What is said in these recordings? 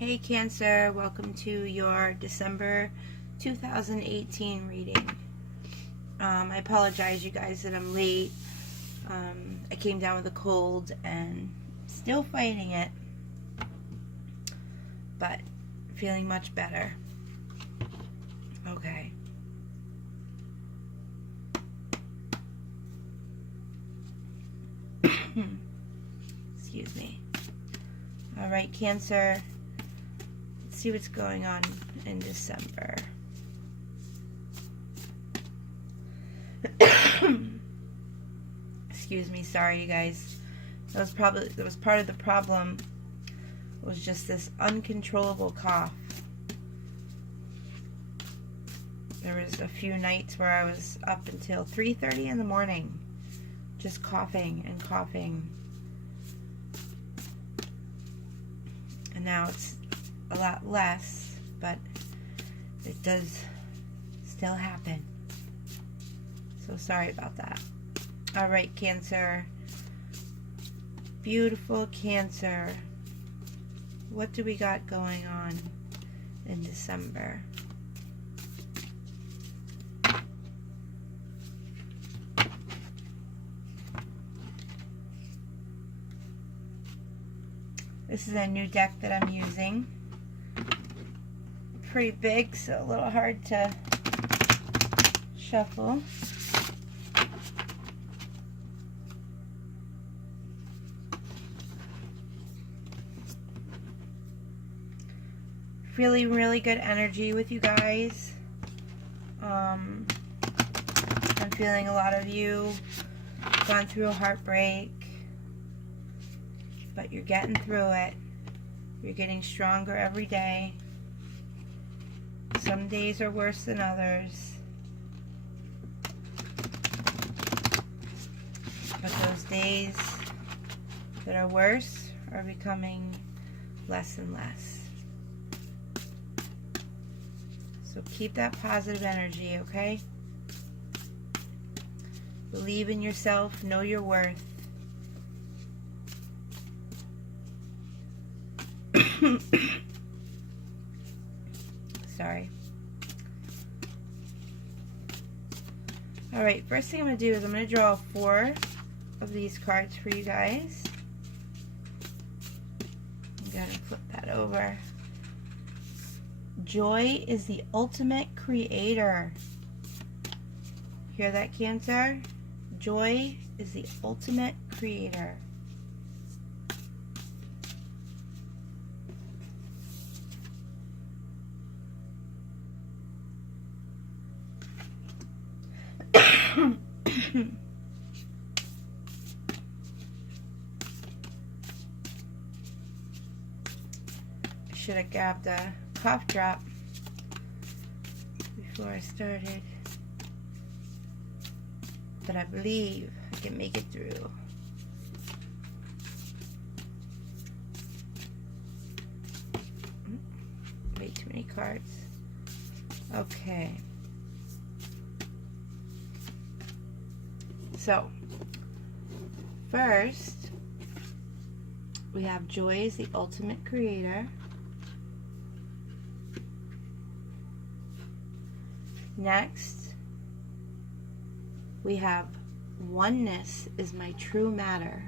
Hey Cancer, welcome to your December 2018 reading. I apologize you guys that I'm late. I came down with a cold and still fighting it, but feeling much better. Okay. Excuse me. Alright, Cancer. Let's see what's going on in December. Excuse me, sorry you guys. That was part of the problem. It was just this uncontrollable cough. There was a few nights where I was up until 3:30 in the morning, just coughing and coughing. And now it's a lot less, but it does still happen. So sorry about that. Alright, Cancer. Beautiful Cancer. What do we got going on in December? This is a new deck that I'm using. Pretty big, so a little hard to shuffle. Feeling really good energy with you guys. I'm feeling a lot of you gone through a heartbreak, but you're getting through it. You're getting stronger every day. Some days are worse than others, but those days that are worse are becoming less and less. So keep that positive energy, okay? Believe in yourself, know your worth. Sorry. Alright, first thing I'm going to do is I'm going to draw 4 of these cards for you guys. I'm going to flip that over. Joy is the ultimate creator. Hear that, Cancer? Joy is the ultimate creator. I should have grabbed a cough drop before I started, but I believe I can make it through. Way too many cards. Okay. So, first, we have Joy is the ultimate creator. Next, we have oneness is my true matter.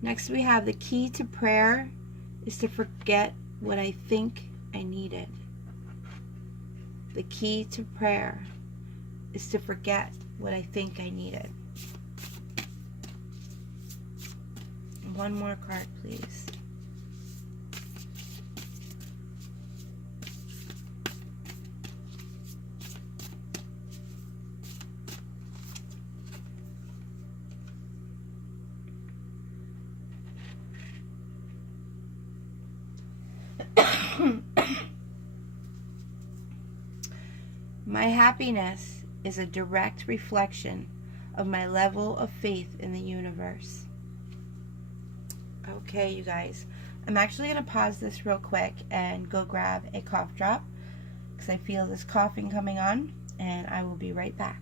Next, we have the key to prayer is to forget what I think I needed. The key to prayer is to forget what I think I needed. One more card, please. My happiness is a direct reflection of my level of faith in the universe. Okay, you guys. I'm actually going to pause this real quick and go grab a cough drop because I feel this coughing coming on, and I will be right back.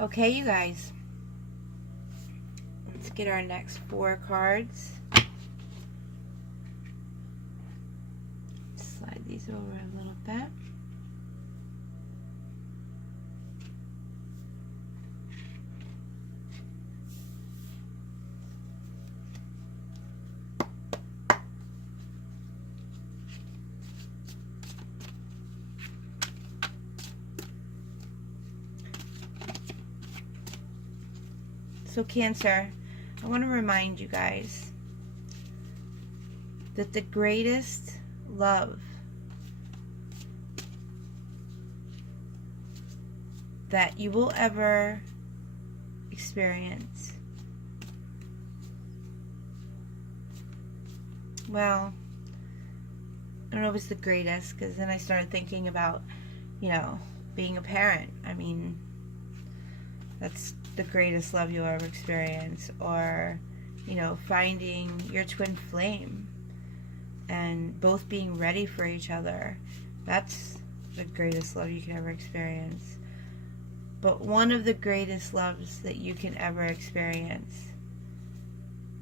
Okay, you guys. Let's get our next 4 cards. Slide these over a little bit. So Cancer, I want to remind you guys that the greatest love that you will ever experience, well, I don't know if it's the greatest, because then I started thinking about, you know, being a parent. I mean, that's the greatest love you'll ever experience. Or, you know, finding your twin flame and both being ready for each other. That's the greatest love you can ever experience. But one of the greatest loves that you can ever experience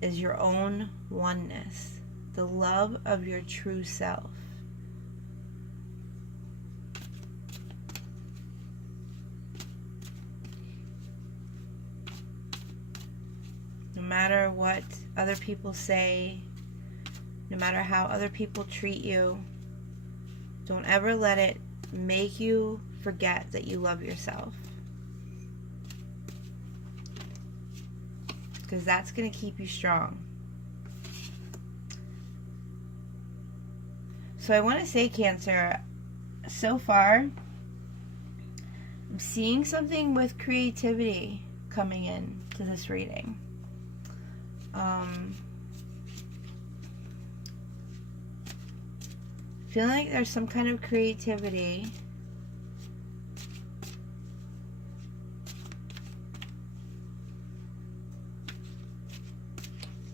is your own oneness, the love of your true self. No matter what other people say, no matter how other people treat you, don't ever let it make you forget that you love yourself. Because that's going to keep you strong. So I want to say, Cancer, so far, I'm seeing something with creativity coming in to this reading. Feeling like there's some kind of creativity.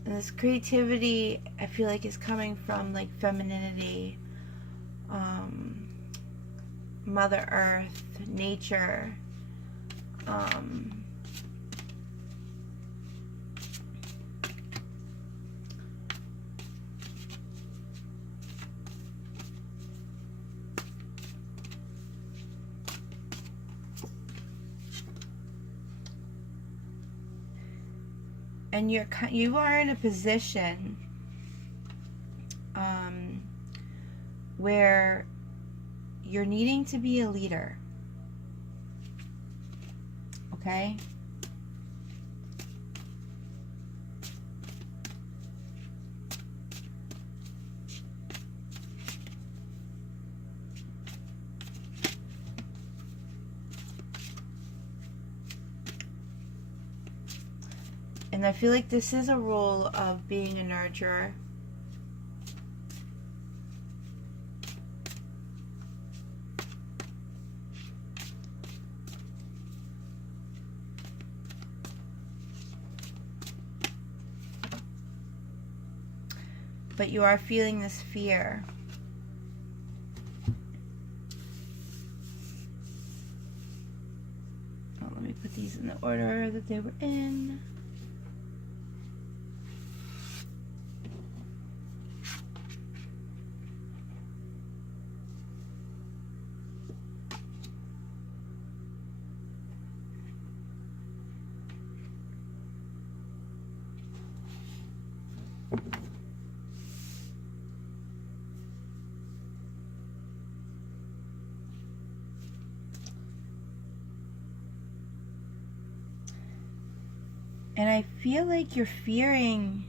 And this creativity, I feel like, is coming from like femininity, Mother Earth, nature, and you are in a position where you're needing to be a leader. Okay? And I feel like this is a role of being a nurturer. But you are feeling this fear. Oh, let me put these in the order that they were in. And I feel like you're fearing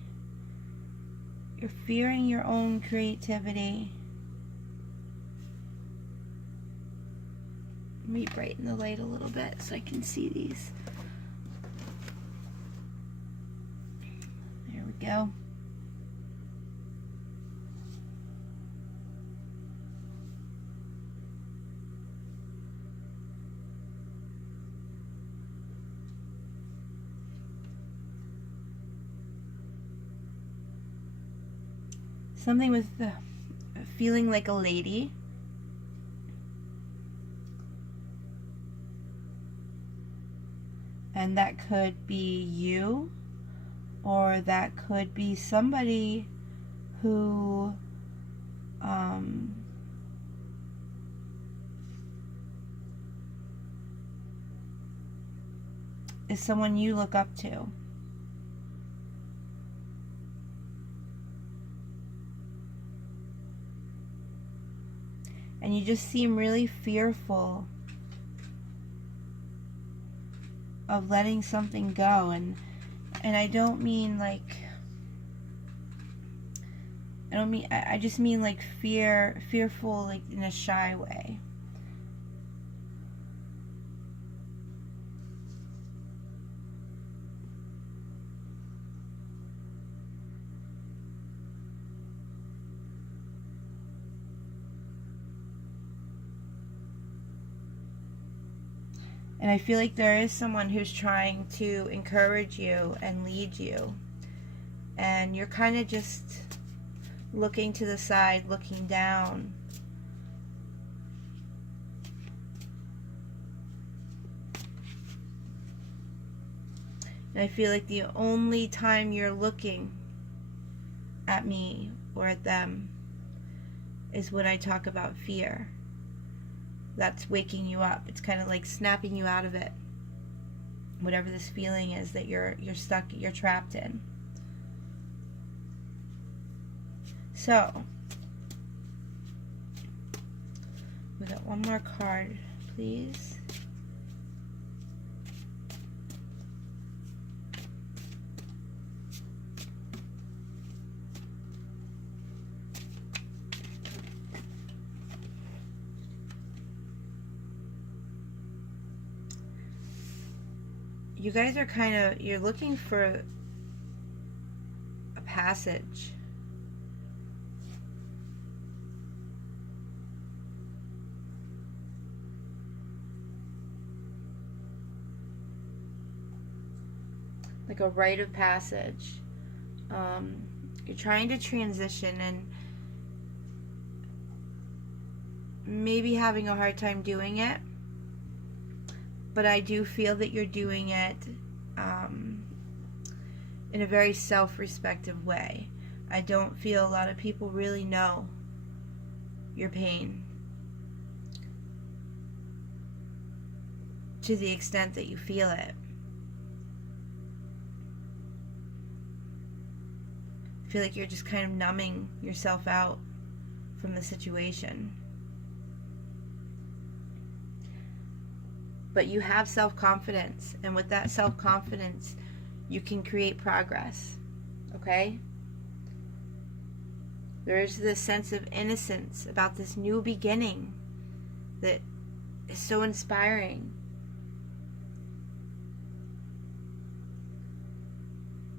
your own creativity. Let me brighten the light a little bit so I can see these. There we go. something with feeling like a lady. And that could be you, or that could be somebody who is someone you look up to. And you just seem really fearful of letting something go. And I don't mean like, I just mean like fearful, like in a shy way. And I feel like there is someone who's trying to encourage you and lead you. And you're kind of just looking to the side, looking down. And I feel like the only time you're looking at me or at them is when I talk about fear. That's waking you up. It's kind of like snapping you out of it. Whatever this feeling is that you're stuck, you're trapped in. So, we got one more card, please. You guys are kind of, you're looking for a passage. Like a rite of passage. You're trying to transition and maybe having a hard time doing it. But I do feel that you're doing it in a very self-respective way. I don't feel a lot of people really know your pain to the extent that you feel it. I feel like you're just kind of numbing yourself out from the situation. But you have self-confidence, and with that self-confidence, you can create progress, okay? There is this sense of innocence about this new beginning that is so inspiring.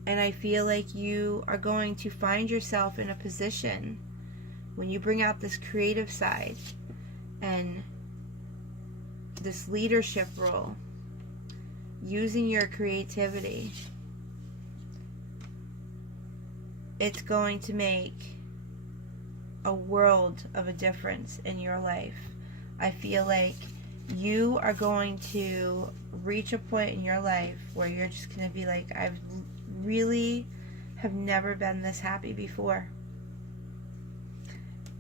And I feel like you are going to find yourself in a position when you bring out this creative side and this leadership role, using your creativity, it's going to make a world of a difference in your life. I feel like you are going to reach a point in your life where you're just going to be like, I've really have never been this happy before.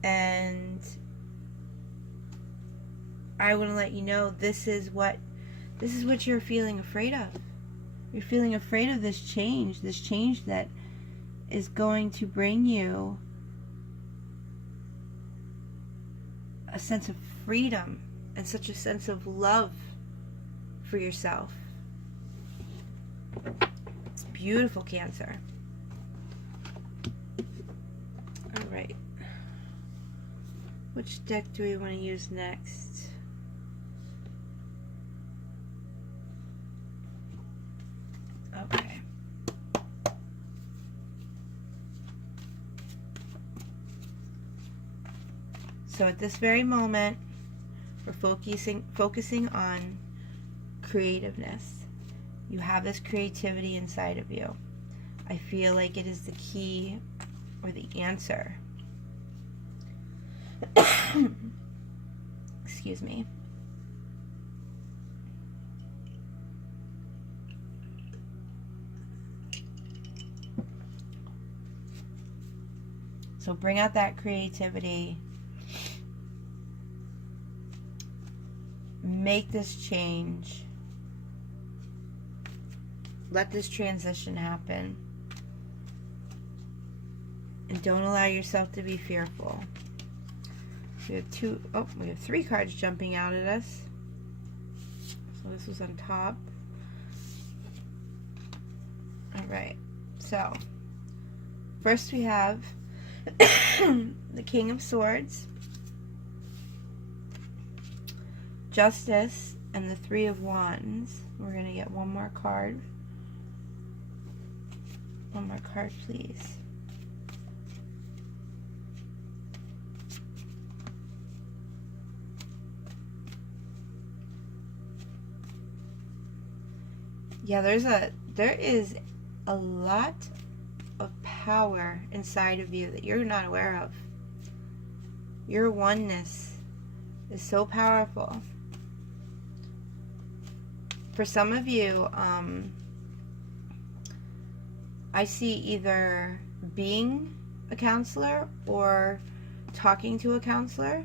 And I want to let you know this is what you're feeling afraid of. You're feeling afraid of this change that is going to bring you a sense of freedom and such a sense of love for yourself. It's beautiful, Cancer. All right. Which deck do we want to use next? Okay. So at this very moment, we're focusing on creativeness. You have this creativity inside of you. I feel like it is the key or the answer Excuse me. So bring out that creativity. Make this change. Let this transition happen. And don't allow yourself to be fearful. We have 3 cards jumping out at us. So this was on top. Alright, so first we have the King of Swords, Justice, and the 3 of Wands. We're going to get one more card. One more card, please. Yeah, there is a lot of power inside of you that you're not aware of. Your oneness is so powerful. For some of you, I see either being a counselor or talking to a counselor.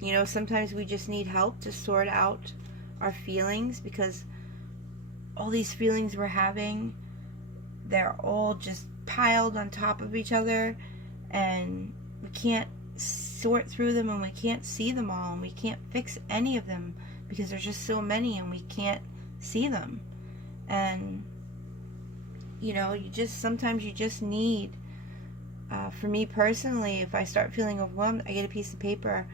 You know, sometimes we just need help to sort out our feelings, because all these feelings we're having, they're all just piled on top of each other, and we can't sort through them, and we can't see them all, and we can't fix any of them because there's just so many and we can't see them. And you know, sometimes you just need, for me personally, if I start feeling overwhelmed, I get a piece of paper,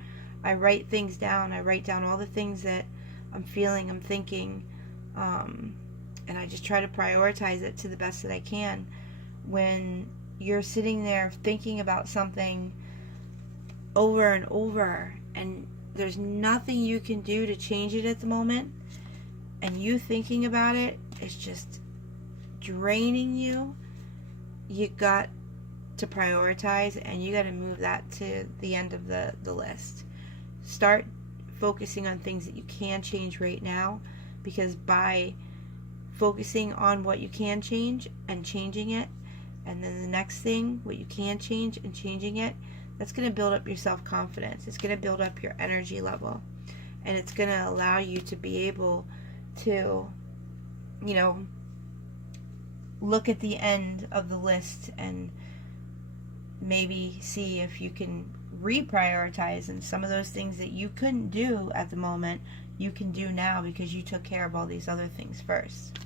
I write things down, I write down all the things that I'm feeling, I'm thinking, and I just try to prioritize it to the best that I can. When you're sitting there thinking about something over and over, and there's nothing you can do to change it at the moment, and you thinking about it is just draining you, you got to prioritize, and you got to move that to the end of the list. Start focusing on things that you can change right now, because by focusing on what you can change and changing it, and then the next thing, what you can change and changing it, that's going to build up your self-confidence. It's going to build up your energy level, and it's going to allow you to be able to, you know, look at the end of the list and maybe see if you can reprioritize, and some of those things that you couldn't do at the moment, you can do now because you took care of all these other things first.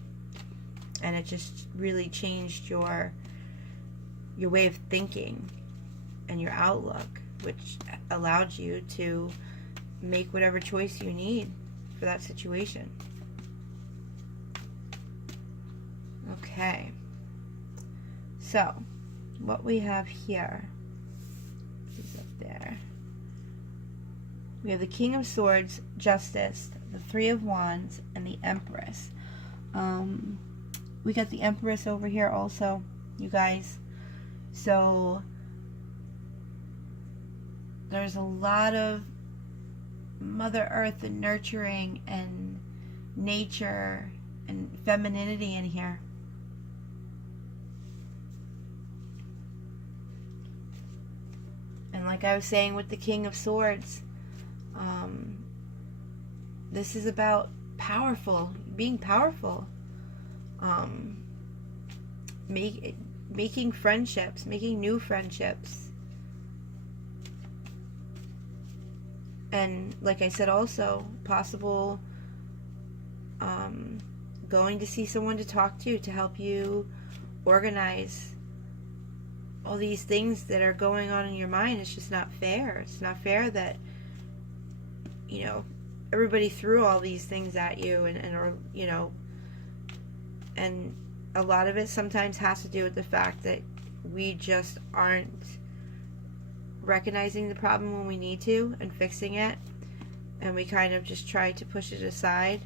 And it just really changed your way of thinking and your outlook, which allowed you to make whatever choice you need for that situation. Okay. So, what we have here is up there. We have the King of Swords, Justice, the 3 of Wands, and the Empress. We got the Empress over here also, you guys. So there's a lot of Mother Earth and nurturing and nature and femininity in here. And like I was saying with the King of Swords, this is about being powerful, making friendships, making new friendships. And like I said, also possible going to see someone to talk to help you organize all these things that are going on in your mind. It's just not fair. It's not fair that, you know, everybody threw all these things at you, or you know, and a lot of it sometimes has to do with the fact that we just aren't recognizing the problem when we need to and fixing it, and we kind of just try to push it aside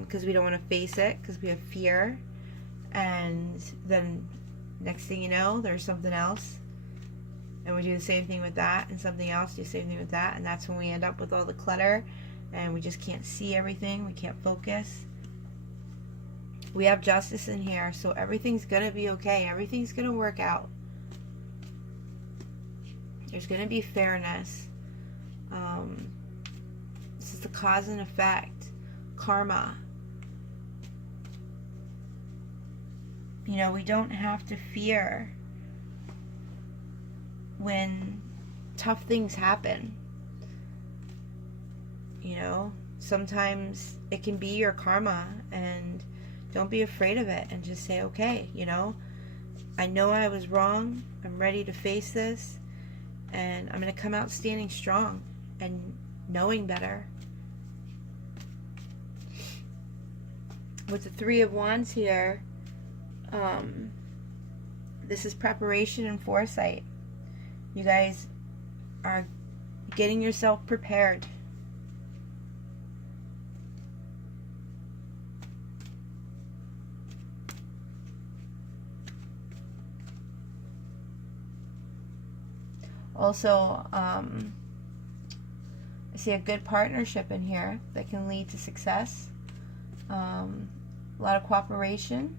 because we don't want to face it, because we have fear. And then next thing you know, there's something else, and we do the same thing with that, and something else, do the same thing with that, and that's when we end up with all the clutter, and we just can't see everything, we can't focus. We have justice in here, so everything's gonna be okay, everything's gonna work out. There's gonna be fairness. This is the cause and effect, karma. You know, we don't have to fear when tough things happen. You know, sometimes it can be your karma, and don't be afraid of it, and just say, okay, you know I was wrong, I'm ready to face this, and I'm going to come out standing strong and knowing better. With the Three of Wands here, this is preparation and foresight. You guys are getting yourself prepared. Also, I see a good partnership in here that can lead to success. A lot of cooperation.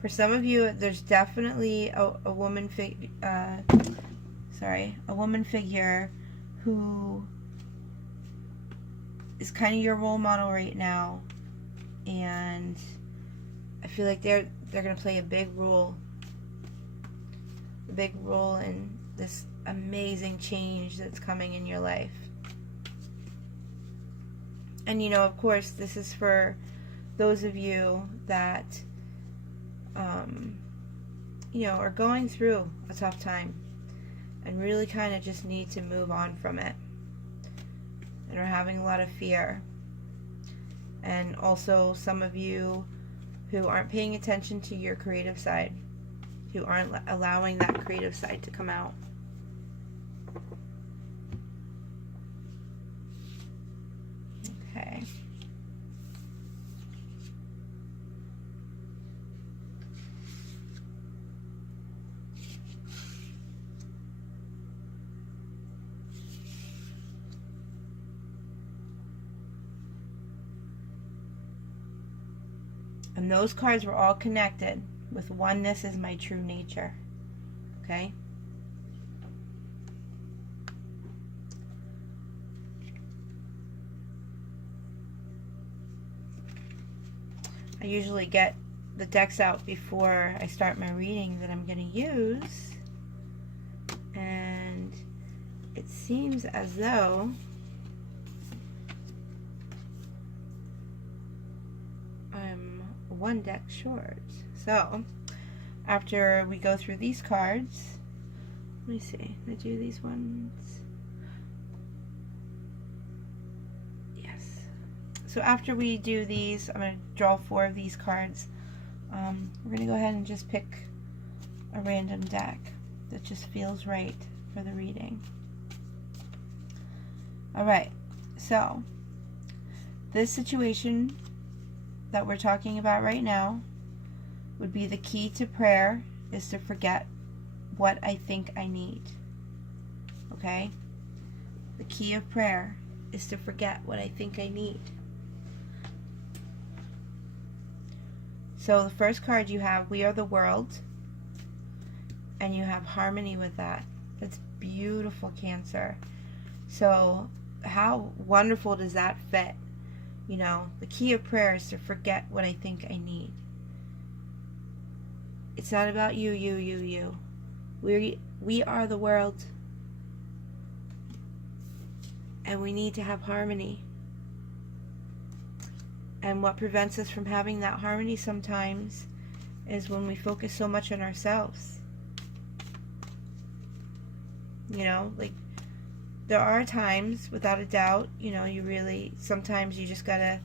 For some of you, there's definitely a woman a woman figure who is kind of your role model right now, and I feel like they're going to play a big role in this amazing change that's coming in your life. And you know, of course, this is for those of you that you know, are going through a tough time and really kind of just need to move on from it, and are having a lot of fear. And also some of you who aren't paying attention to your creative side, who aren't allowing that creative side to come out. Okay. And those cards were all connected with oneness is my true nature. Okay? I usually get the decks out before I start my reading that I'm going to use. And it seems as though I'm one deck short. So after we go through these cards, let me see, I do these ones. Yes. So after we do these, I'm going to draw 4 of these cards. We're going to go ahead and just pick a random deck that just feels right for the reading. Alright, so this situation that we're talking about right now would be the key to prayer is to forget what I think I need. Okay? The key of prayer is to forget what I think I need. So the first card you have, we are the world, and you have harmony with that. That's beautiful, Cancer. So how wonderful does that fit? You know, the key of prayer is to forget what I think I need. It's not about you. We are the world. And we need to have harmony. And what prevents us from having that harmony sometimes is when we focus so much on ourselves. You know, like, there are times, without a doubt, you know, sometimes you just gotta